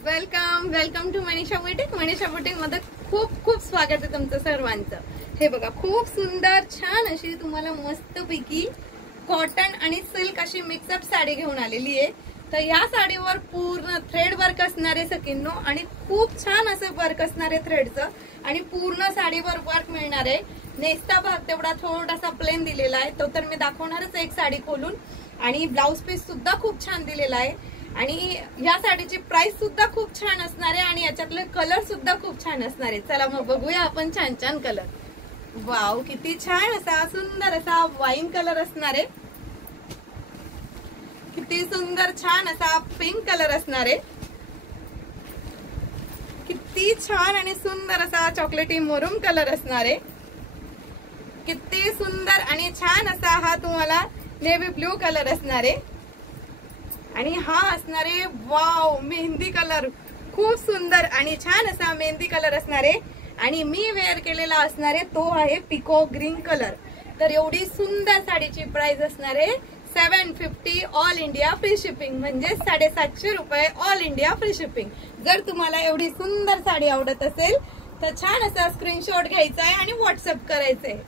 Welcome welcome to Manisha boutique. Manisha boutique मध्ये खूप खूप स्वागत आहे तुमचं सर्वांचं। हे बघा, खूप सुंदर छान अशी तुम्हाला मस्तपैकी कॉटन आणि सिल्क अशी मिक्सअप साडी घेऊन आलेली आहे। तर या साडीवर पूर्ण थ्रेड वर्क असणारे सकिन्नो आणि खूप छान असं वर्क असणारे थ्रेडचं आणि पूर्ण साडीवर वर्क मिळणार आहे। नेस्ता भाग तेवढा थोडासा प्लेन दिलेला आहे, तो तर मी दाखवणारच एक साडी खोलून। आणि ब्लाउज पीस सुद्धा खूप छान दिलेला आहे आणि या साडीची प्राइस सुद्धा खूप छान असणार आहे आणि याच्यातले कलर सुद्धा खूप छान असणार आहे। चला मग बघूया आपण छान छान कलर। वाव, किती छान असा सुंदर असा वाईन कलर असणार आहे, किती सुंदर छान असा पिंक कलर असणार आहे, किती छान आणि सुंदर असा चॉकलेटी मरून कलर असणार आहे, किती सुंदर आणि छान असा हा तुम्हाला नेव्ही ब्लू कलर असणार आहे आणि हा असणार आहे वाव मेहंदी कलर। खूप सुंदर आणि छान असा मेहंदी कलर असणार आहे आणि मी वेअर केलेला असणार आहे तो आहे पिको ग्रीन कलर। तर एवढी सुंदर साडीची प्राइस असणार आहे 750 ऑल इंडिया फ्री शिपिंग, म्हणजे 750 रुपये ऑल इंडिया फ्री शिपिंग। जर तुम्हाला एवढी सुंदर साडी आवडत असेल तर छान असा स्क्रीनशॉट घ्यायचा आहे आणि व्हॉट्सअप करायचंय।